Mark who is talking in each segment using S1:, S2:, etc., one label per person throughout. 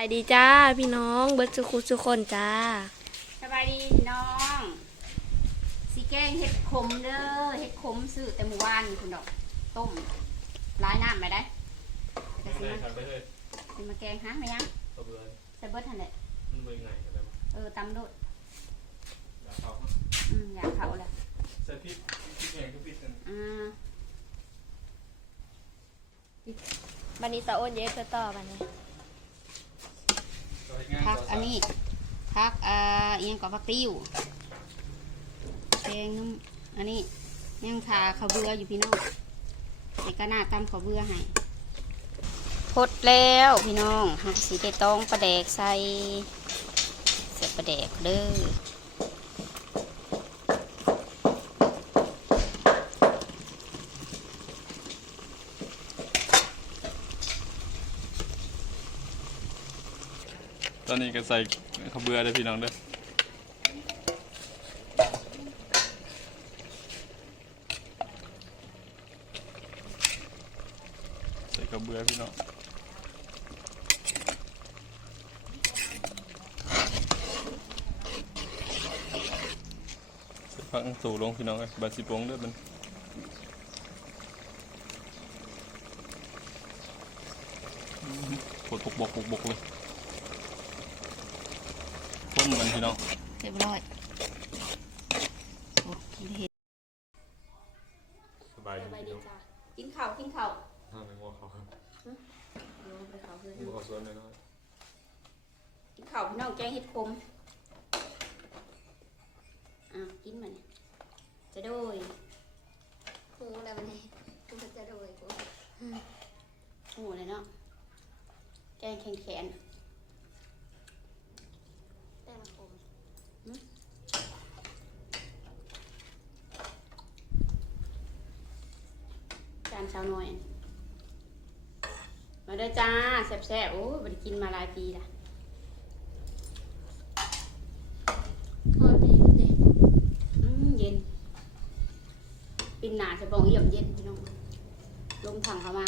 S1: ายดีจ้าพี่น้องเบิร์ดสุขุสุคนจ้า
S2: สบายดีพี่น้องสีแกงเห็ดขมเด้อเห็ดขมซื้อแต่เมื่อวานนี่คุณดอกต้มร้ายน้ำไปได้แต่ก็สิ
S3: ไง
S2: มา
S3: ครับไปเฮ้ย
S2: สิมาแกงฮะไม่ยัง
S3: เอาเบื่อ
S2: ใส่เบิร์ดทันแหละ
S3: มันเป็นไงกันได้บ้าง
S2: เออตำโดด
S3: อยากเขา
S2: อืมอยากเขาแหละ
S3: ใส่พริกพริกแกงก็พริกกัน
S2: อ่า
S1: บันนี้สะอ้นเยสต่อบันนี้
S3: ต่อให้ง่าย
S2: พัก
S3: ต่
S2: อันนี้พักอ่าเอียงกับพักติ้วแกงน้ำอันนี้ยังทาข้าวเบื่ออยู่พี่น้องเด็กก็น่าตำข้าวเบื่อให้พดแล้วพี่น้องหาสีเดตองปลาแดกใส่เสียบปลาแดกเด้อ
S3: ตอนนี้ก็ใส่ข้าวเบื่อได้พี่น้องเด้อใส่ข้าวเบื่อพี่น้องใส่ผักสู่ลงพี่น้องเลยบาสิปงเด้อมันปวดปกบกปกบกเลยพ่นมันพี่น้อง
S2: เรียบร้อยโอ้กินเห็ด
S3: สบายดีพี่น้อง
S2: กินข้าวกินข้าว
S3: ทางในงัวเขาครับ
S2: เดี๋ยวไปข้าวเพื่อน
S3: งัวเขาสวนเลยน้อย
S2: กินข้าวพี่น้องแกงเห็ดขมอะกินมันจะโดย
S1: หูแล้วบันนี้กูจะโดยกู
S2: โอ้เลยเนาะแกงแข็งแขน
S1: แต่ละคม
S2: จาน เช้าหน่อย มาเด้อจ้าแซ่บๆโอ้บไดกินมาหลายปีละ
S1: ทอดดีดี
S2: อืมเย็นปินหนาจะบองเยี่ยมเย็นพี่น้องลมถังเข้ามา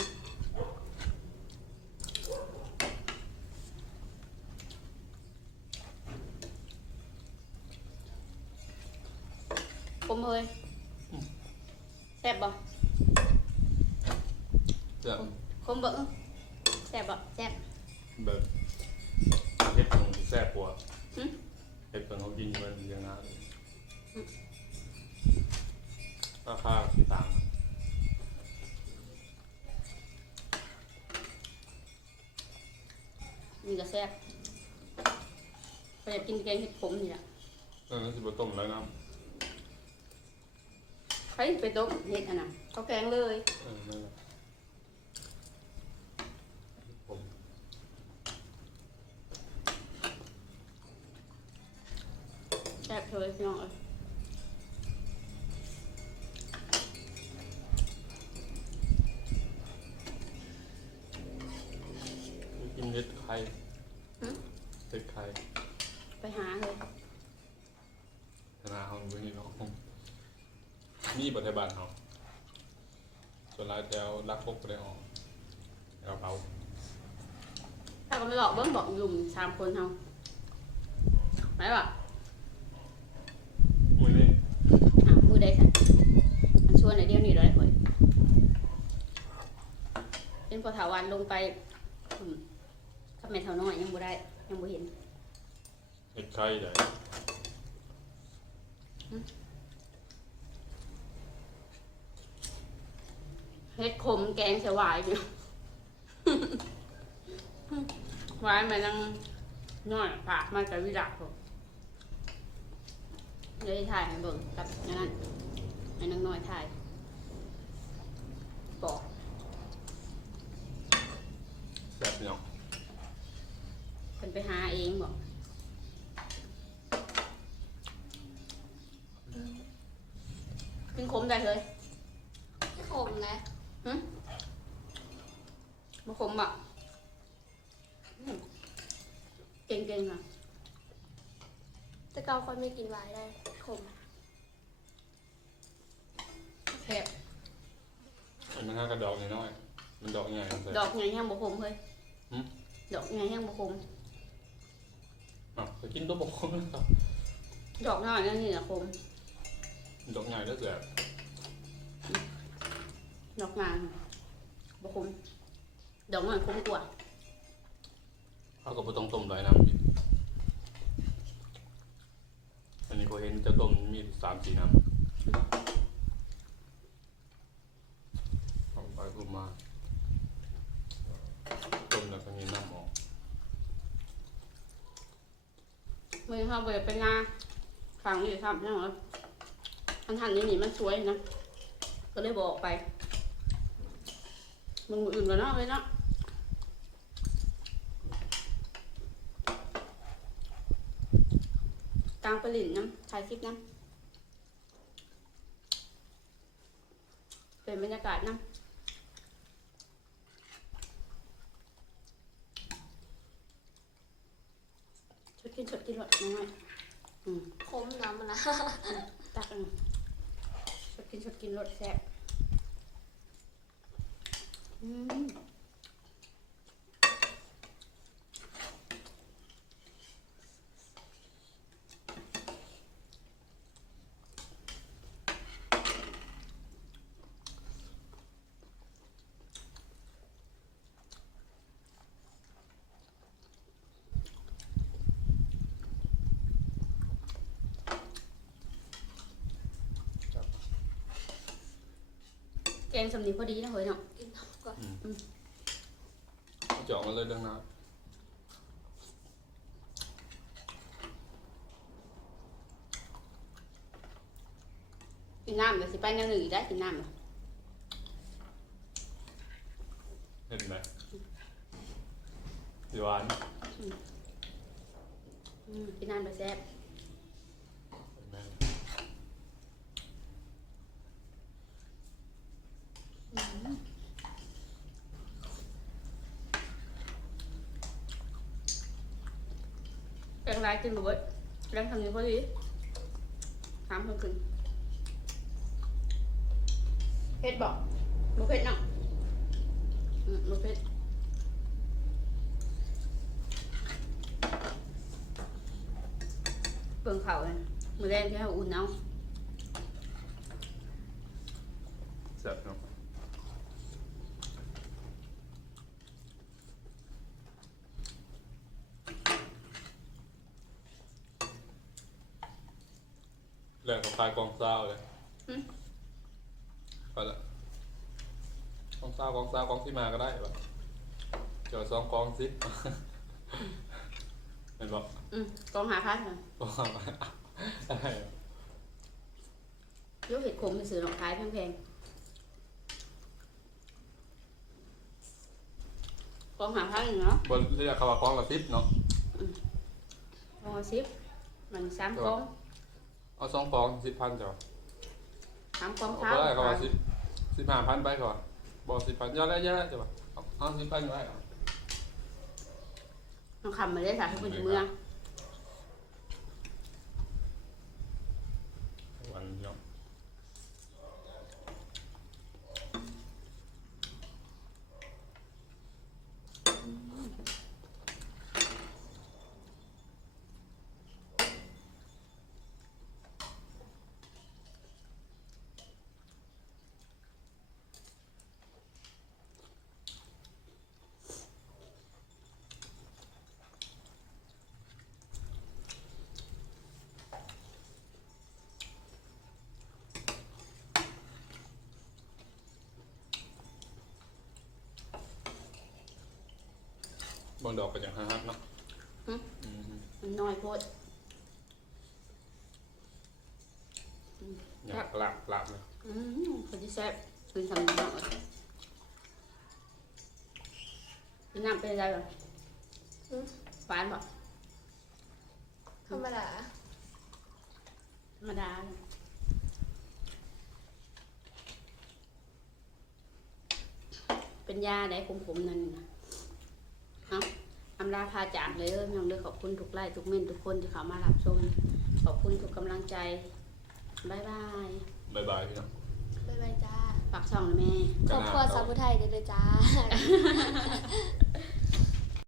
S2: ผมเฮ้ยแซ่บบ่
S3: จะ
S2: คมเบิ่งแซ่บบ่แซ่บ
S3: แบบเฮ็ดของแซ่บกว่า
S2: หึ
S3: เฮ็ดของเขากินมันยังไงราคาที่ต่าง
S2: นี่ก็แซ่บไปอยากกินแกงเห็ดขมนี่แหละ
S3: เออสิบต้มแล้วน้
S2: ใครไปต้มเห็ดอันน่ะเขาแกงเลยำ
S3: เออนั่นแหละผม
S2: แซ่บเลยพี่ น้องเอ้ย
S3: กินเฮ็ดไข่เฮ็ดไข่
S2: ไปหาเลย
S3: ธนาเขาเบิ่งนี่เนาะมีบ่ไทยบ้านเฮาส่วนหลายแถวรักพกบ่ได้ออกกระเป๋า
S2: ถ้าก็ไม่หลอกเบิ้งบอกลุมสามคนเฮาไหนวะ
S3: อุ้ยนี่
S2: อะมือใดสันมันชวนไหนเดียวนี่เลยข่อยเป็นพอถาวันลงไปอืมถ้าแม่เท่าน้อยยังบ่ได้ยังบ่เห็น
S3: เฮ็ดไข่ได้
S2: เฮ็ดขมแกงเสวายอยู่วายมันนั่งน้อยปากมาจากวิรักผมเลยถ่ายให้เบิ่งกับอย่างนั้น ให้นางน้อยถ่ายบอก
S3: แซ่บพี่น้อง
S2: เพิ่นไปหาเองบอกกินขมได้เลย
S1: ขมนะ
S2: หึบ่ขมบ่อืมเก่งๆค่ะ
S1: แต่เกาคนไม่กินหวายได้ขม
S2: แซ่บ
S3: มันห้ากระดอกน้อยๆมันดอกใหญ่ใส่
S2: ดอกไงแห้งบ่ขมเฮ้ย
S3: หึ
S2: ดอกไงแห้งบ่ขม
S3: อะก็กินตัวบกคมนะครับ
S2: ดอกน้อยนั่นนี่นะคม
S3: ดอกใหญ่แล้วแต่
S2: ดอกงานบ่คมดอกน้อยคมกว่า
S3: เขาก็บ่ต้องต้มหลายน้ำอีกอันนี้พอเห็นจะต้มมีสามสี่น้ำเอาไปพูดมาต้มแล้วก็มีน้ำออก
S2: มือ เขาไปไปนาฟังนี่ทำใช่ไหมอันทันนี่นี่มันสวยนะ ก็เลยบอกไป มึงอื่นกันเนาะเลยเนาะกลางปลินน้ำถ่ายคลิปน้ำเป็นบรรยากาศน้ำ กินชดกินหมดน้อยๆอืม
S1: คมน้ำมันนะ
S2: ตักอันชดกินชดกินรสแซ่บอืม แกงสำนีพอดีนะเฮ้ยเนาะ
S1: กินน้ำก่อน
S3: เจาะมาเลยดังนั้น
S2: กินน้ำเดี๋ยวสิไปแนวหนึ่งอีกได้กินน้ำเหรอ
S3: เห็นไหมหวาน
S2: อืมกินน้ำเดี๋ยวแซ่บ
S3: เห็นไหม
S2: แกงลายกินบ่เบิดแกงสำนีพอดีถามเพิ่นขึ้นเผ็ดบอกบ่เผ็ดเนาะอืมบ่เผ็ดเบิ่งเขาเลยมือแรงที่เขาอุ่นเอา
S3: แซ่บเนาะ แรกกับปลายกองเศร้าเลยไปละกองเศร้ากองเศร้ากองที่มาก็ได้ปะเจอสองกองสิเห็นปะ
S2: อืมกองหาพัดนะ
S3: กองมาได้
S2: ยกเห็ดขมไปซื้อหนองคายแพงๆกองหาพัดเนาะ
S3: บนเรียกคำว่ากองละสิบเนาะ
S2: กองละสิบมันสามกอง
S3: เอาสองกองสิบพันจ้ะ
S2: สามกอง
S3: เอา
S2: เท้า
S3: ไปได้คำว่าสิบสิบห้าพันไปก่อนบอกสิบพันยอดแล้วยอดแล้วจ้ะปะเอาเอาสิบพันก็ได้เอา
S2: น้องคำมาได้สาธุเป็นเมือง
S3: บางดอกก็อย่างฮักๆเนาะอืม
S2: มันน้อยโพด
S3: อยากลาบลาบเลย
S2: อืมคนที่แซ่บคือทำน้อยกินน้ำเป็นอะไรหรอหวานบ่
S1: ธรรมดา
S2: ธรรมดาเลยเป็นยาได้ขมๆนั่นนะเอา อำลาพาจากเลยเด้อพี่น้องเด้อขอบคุณทุกไลค์ทุกเม่นทุกคนที่เข้ามารับชม ขอบคุณทุกกำลังใจบ๊ายบาย
S3: บายบายพี่น้อง
S1: บ๊ายบายจ้า
S2: ฝากช่องนะแม่
S1: ครอบครัวสาวผู้ไทยเด้อจ้า